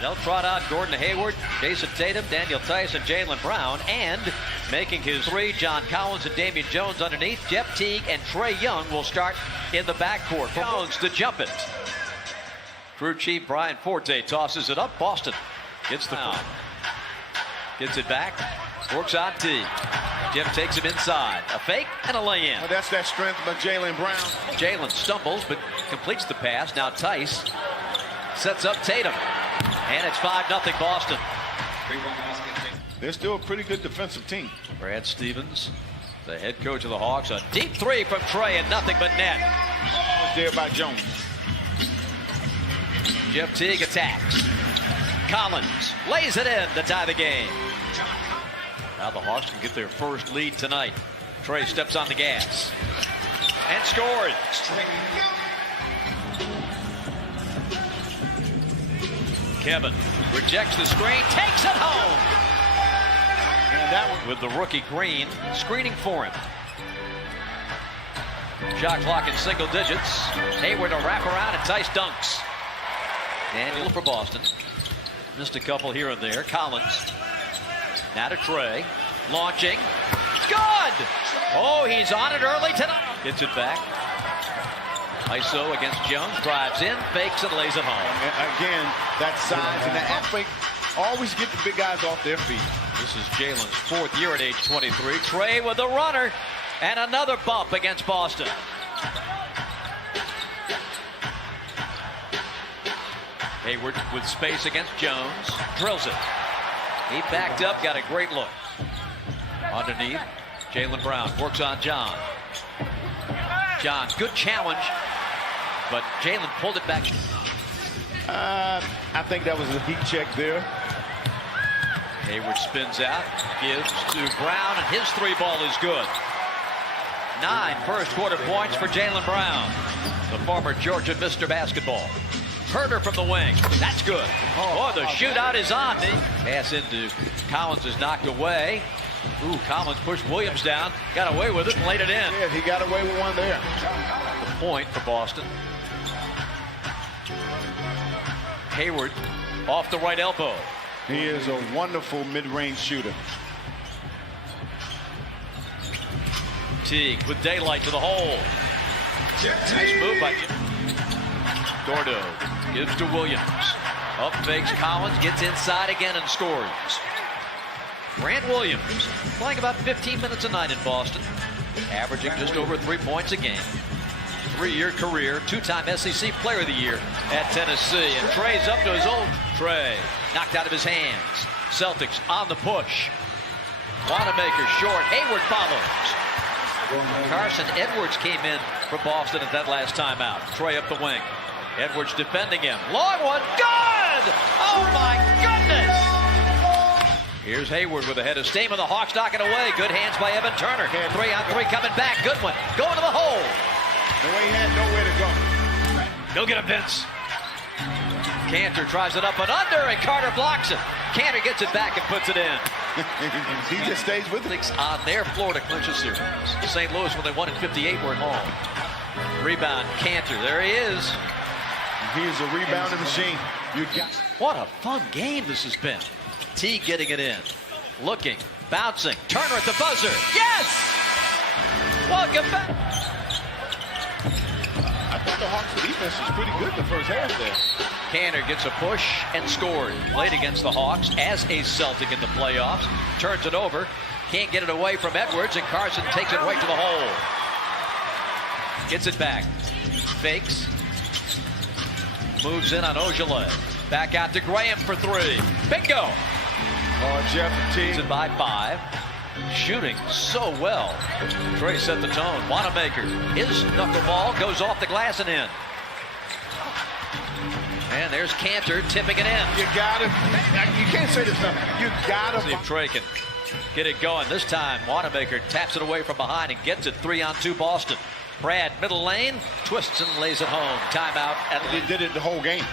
They'll trot out Gordon Hayward, Jason Tatum, Daniel Tice, and Jaylen Brown. And making his three, John Collins and Damian Jones underneath. Jeff Teague and Trae Young will start in the backcourt. Jones to jump it. Crew chief Brian Forte tosses it up. Boston gets the foul. Gets it back. Works on T. Jim takes him inside. A fake and a lay-in. Well, that's that strength of Jaylen Brown. Jaylen stumbles but completes the pass. Now Tice sets up Tatum. And it's 5-0 Boston. They're still a pretty good defensive team. Brad Stevens, the head coach of the Hawks. A deep three from Trae and nothing but net. There by Jones. Jeff Teague attacks. Collins lays it in to tie the game. Now the Hawks can get their first lead tonight. Trae steps on the gas and scores. Kevin rejects the screen, takes it home. And that one with the rookie Green screening for him. Shot clock in single digits. Hayward a wraparound and Tice dunks. And for Boston. Missed a couple here and there. Collins. Now to Trae. Launching. Good! Oh, he's on it early tonight. Gets it back. ISO against Jones. Drives in, fakes, and lays it home. And again, that size and that fake always get the big guys off their feet. This is Jaylen's fourth year at age 23. Trae with a runner. And another bump against Boston. Hayward with space against Jones. Drills it. He backed up, got a great look. Underneath, Jaylen Brown works on John. John, good challenge, but Jaylen pulled it back. I think that was a heat check there. Hayward spins out, gives to Brown, and his three ball is good. 9 first quarter points for Jaylen Brown, the former Georgia Mr. Basketball. Herter from the wing. That's good. Oh, the shootout is on. Pass into Collins is knocked away. Ooh, Collins pushed Williams down, got away with it and laid it in. Yeah, he got away with one there. The point for Boston. Hayward off the right elbow. He is a wonderful mid-range shooter. Teague with daylight to the hole. Nice move by Jim. Gordo gives to Williams. Up fakes Collins, gets inside again and scores. Grant Williams playing about 15 minutes a night in Boston, averaging just over 3 points a game. 3-year career, 2-time SEC Player of the Year at Tennessee. And Trae's up to his old Trae. Knocked out of his hands. Celtics on the push. Wanamaker short. Hayward follows. Carson Edwards came in for Boston at that last timeout. Trae up the wing. Edwards defending him. Long one. Good! Oh my goodness! Here's Hayward with a head of steam, and the Hawks knock it away. Good hands by Evan Turner. 3 on 3 coming back. Good one. Going to the hole. The way he had nowhere to go. Go get him, Vince. Cantor tries it up and under, and Carter blocks it. Cantor gets it back and puts it in. He just stays with it. On their floor to clinch a series. St. Louis, when they won in '58, were at home. Rebound, Cantor. There he is. He is a rebounding machine. What a fun game this has been. Teague getting it in. Looking, bouncing. Turner at the buzzer. Yes! Welcome back. I thought the Hawks' defense was pretty good the first half there. Cantor gets a push and scored. Played against the Hawks as a Celtic in the playoffs. Turns it over. Can't get it away from Edwards, and Carson takes it right to the hole. Gets it back. Fakes. Moves in on Ojale. Back out to Graham for 3. Bingo! Oh, Jeff and Teague. It by 5. Shooting so well. Trae set the tone. Wanamaker. His knuckleball goes off the glass and in. And there's Cantor tipping it in. You got it. You can't say this number. You got to. See if Trae can get it going. This time, Wanamaker taps it away from behind and gets it. 3-on-2 Boston. Brad, middle lane, twists and lays it home. Timeout. He did it the whole game.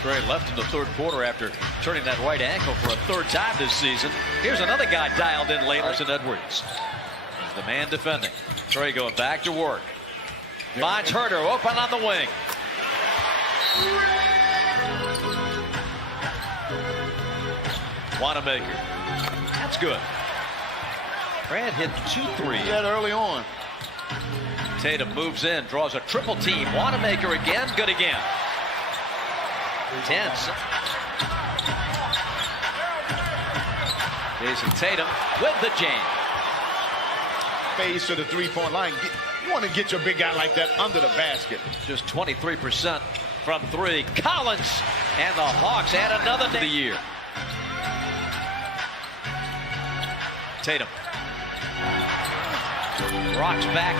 Trae left in the third quarter after turning that right ankle for a 3rd time this season. Here's another guy dialed in late, Carson Edwards. He's the man defending. Trae going back to work. Finds Herter open on the wing. Wanamaker. That's good. Brad hit 2 threes. That early on. Tatum moves in, draws a triple team. Wanamaker again, good again. Tense. Jason Tatum with the jam. Phase to the three-point line. You want to get your big guy like that under the basket. Just 23% from 3. Collins and the Hawks add another to the year. Tatum rocks back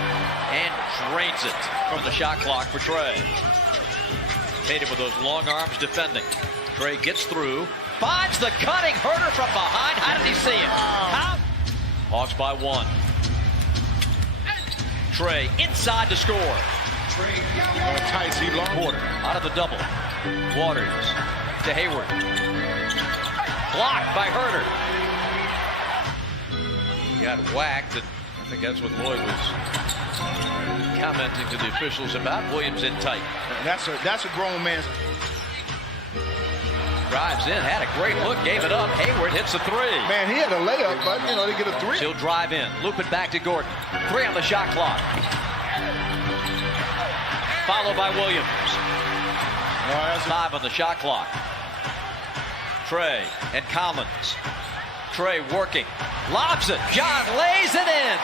and drains it from the shot clock for Trey. Tatum with those long arms defending. Trey gets through, finds the cutting Herter from behind. How did he see it? How? Hawks by 1. Trey inside to score. Tice, he long. Porter out of the double. Waters to Hayward. Blocked by Herter. He got whacked, and I think that's what Lloyd was commenting to the officials about. Williams in tight. That's a grown man's. Drives in, had a great look, gave it up. Hayward hits the 3. Man, he had a layup, but they get a 3. He'll drive in, loop it back to Gordon. 3 on the shot clock. Followed by Williams. 5 on the shot clock. Trey and Collins. Trey working, lobs it. John lays it in.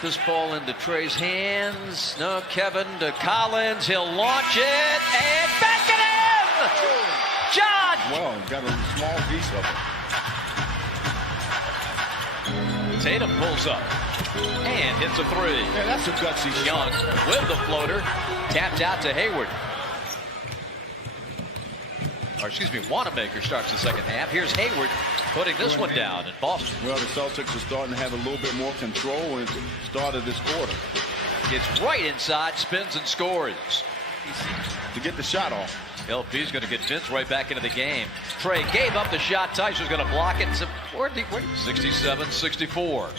This ball into Trey's hands. No, Kevin to Collins. He'll launch it and back it in. John. Well, got a small piece of it. Tatum pulls up and hits a 3. Yeah, that's a gutsy Young with the floater. Tapped out to Hayward. Or excuse me, Wanamaker starts the second half. Here's Hayward putting this one down in Boston. Well, the Celtics are starting to have a little bit more control at the start of this quarter. Gets right inside, spins and scores. To get the shot off. LP's going to get Vince right back into the game. Trey gave up the shot. Tice was going to block it. 67-64.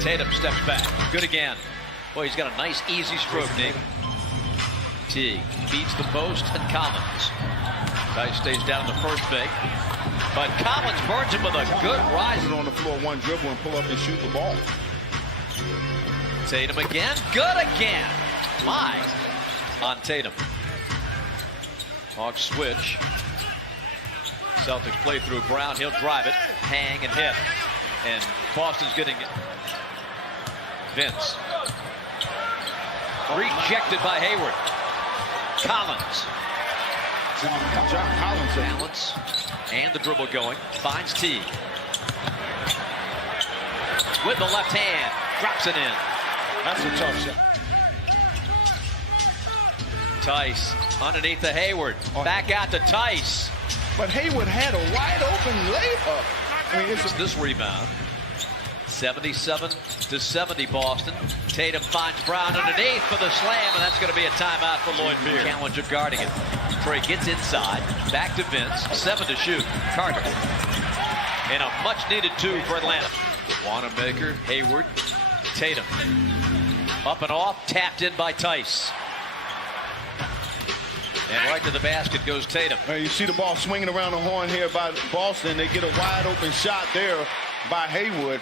Tatum steps back. Good again. Boy, he's got a nice, easy stroke, Nick. Teague beats the post and Collins. Tice stays down in the first fake. But Collins burns him with a good rise. On the floor, one dribble and pull up and shoot the ball. Tatum again. Good again. My. On Tatum. Hawks switch. Celtics play through Brown. He'll drive it, hang and hit. And Boston's getting it. Vince. Rejected by Hayward. Collins. John Collins. Balance and the dribble going. Finds T. With the left hand. Drops it in. That's a tough shot. Tice underneath the Hayward. Back out to Tice. But Hayward had a wide open layup. I mean, it's this rebound. 77-70 Boston. Tatum finds Brown underneath for the slam, and that's going to be a timeout for Lloyd Pierce. Challenge of guarding it. Trey gets inside. Back to Vince. 7 to shoot. Carter. And a much-needed 2 for Atlanta. Wanamaker, Hayward, Tatum. Up and off. Tapped in by Tice. And right to the basket goes Tatum. You see the ball swinging around the horn here by Boston. They get a wide open shot there by Hayward.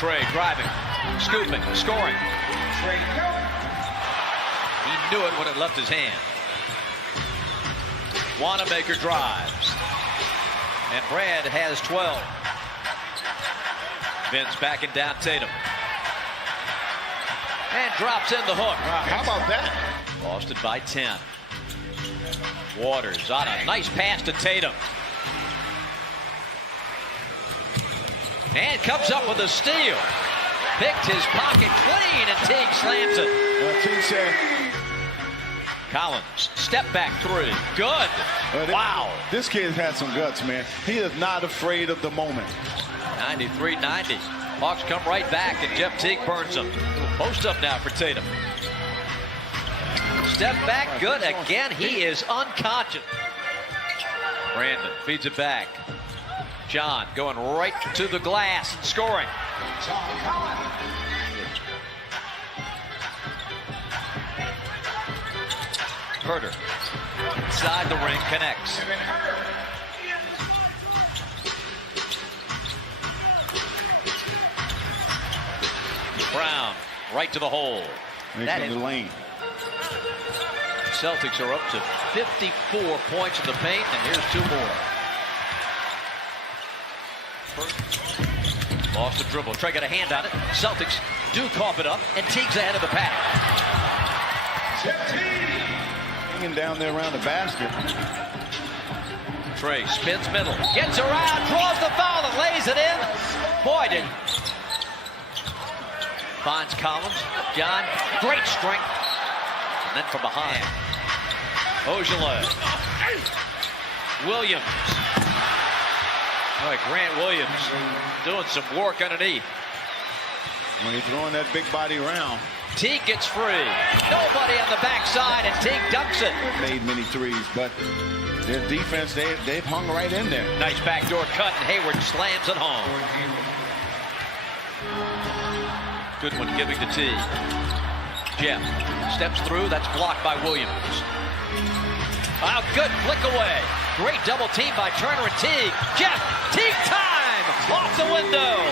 Trey driving, scooping, scoring. He knew it when it left his hand. Wanamaker drives. And Brad has 12. Vince backing down Tatum. And drops in the hook. How about that? Boston by 10. Waters on a nice pass to Tatum. And comes up with a steal. Picked his pocket clean, and Teague slams it. Teague said. Collins, step back 3. Good. Wow. This kid has some guts, man. He is not afraid of the moment. 93-90. Hawks come right back, and Jeff Teague burns them. Post up now for Tatum. Step back, good again. He is unconscious. Brandon feeds it back. John going right to the glass and scoring. Herter inside the ring, connects. Brown right to the hole. That is the lane. Celtics are up to 54 points in the paint, and here's 2 more. Lost the dribble. Trey got a hand on it. Celtics do cough it up, and Teague's ahead of the pack. Hanging down there around the basket. Trey spins middle, gets around, draws the foul, and lays it in. Boyd finds Collins. John, great strength. And then from behind, Ojale. Williams. All right, Grant Williams doing some work underneath. When he's throwing that big body around. Teague gets free. Nobody on the backside, and Teague dunks it. Made many threes, but their defense, they've hung right in there. Nice backdoor cut, and Hayward slams it home. Good one giving to Teague. Jeff steps through. That's blocked by Williams. Wow, good flick away. Great double team by Turner and Teague. Jeff, Teague time! Off the window.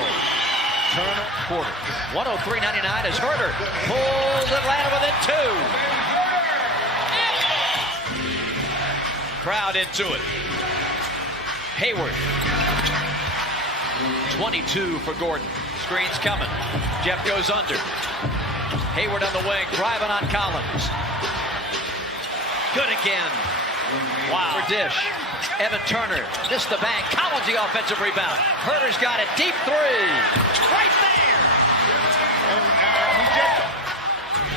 Turner, quarter. 103.99 as Herter pulls Atlanta within 2. Crowd into it. Hayward. 22 for Gordon. Screen's coming. Jeff goes under. Hayward on the wing, driving on Collins. Good again. Wow. For Dish. Evan Turner missed the bank. Collins the offensive rebound. Herter's got it. Deep 3. Right there.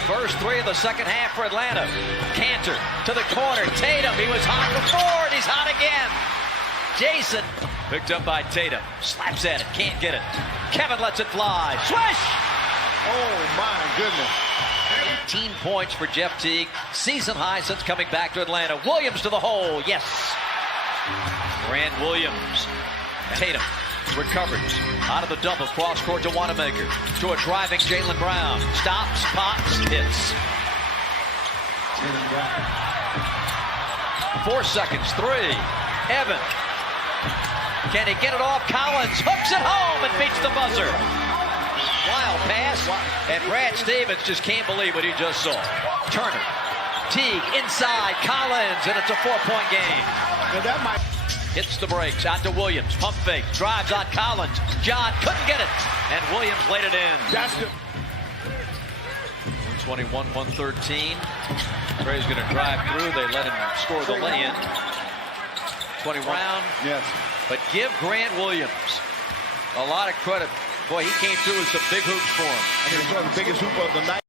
First 3 of the second half for Atlanta. Cantor to the corner. Tatum, he was hot before, and he's hot again. Jason picked up by Tatum. Slaps at it. Can't get it. Kevin lets it fly. Swish! Oh, my goodness. 18 points for Jeff Teague. Season high since coming back to Atlanta. Williams to the hole. Yes. Grant Williams. Tatum recovers. Out of the double. Cross court to Wanamaker. To a driving Jaylen Brown. Stops, pops, hits. 4 seconds. 3. Evan. Can he get it off? Collins hooks it home and beats the buzzer. Wild pass, and Brad Stevens just can't believe what he just saw. Turner, Teague inside, Collins, and it's a 4-point game. And that might hits the brakes, out to Williams, pump fake, drives on Collins. John couldn't get it, and Williams laid it in. That's the 121, 113. Trey's going to drive through. They let him score the lay-in. 20 round. Yes. But give Grant Williams a lot of credit. Boy, he came through with some big hoops for him. I think it's one of the biggest hoop of the night.